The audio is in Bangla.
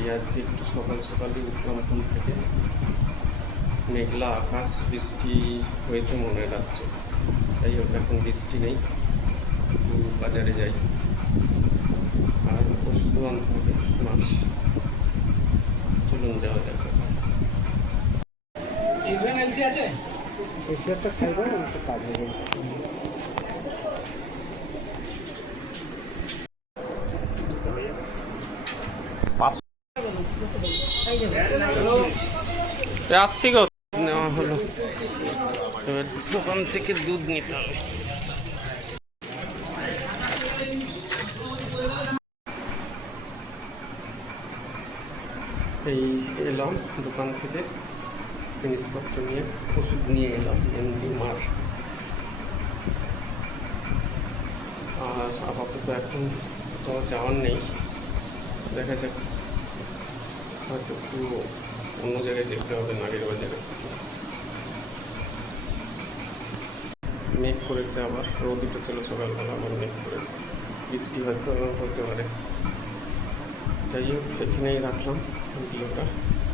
এই আজকে একটু সকাল সকালই উঠলাম ঘুম থেকে। মেঘলা আকাশ, বৃষ্টি হয়েছে মনে রাত্রে। যাই হোক, এখন বৃষ্টি নেই। বাজারে যাই, আর ওষুধও আনতে হবে মাস। চলুন যাওয়া যাক। আছে একটা খাইবে কাজ হবে। আসছি গো, নেওয়া হলো। এবার দোকান থেকে দুধ নিতে হবে। এই এলাম দোকান থেকে, জিনিসপত্র নিয়ে ওষুধ নিয়ে এলাম এমনি মার। আর আপাতত এখন তো যাওয়ার নেই, দেখা যাক, হয়তো একটু অন্য জায়গায় যেতে হবে, নাগের বাজারের থেকে। মেঘ করেছে, আবার রোদ উঠেছিল সকালবেলা, আবার মেঘ করেছে, বৃষ্টি হয়তো হতে পারে। যাই হোক, সেখানেই রাখলাম ভিডিওটা।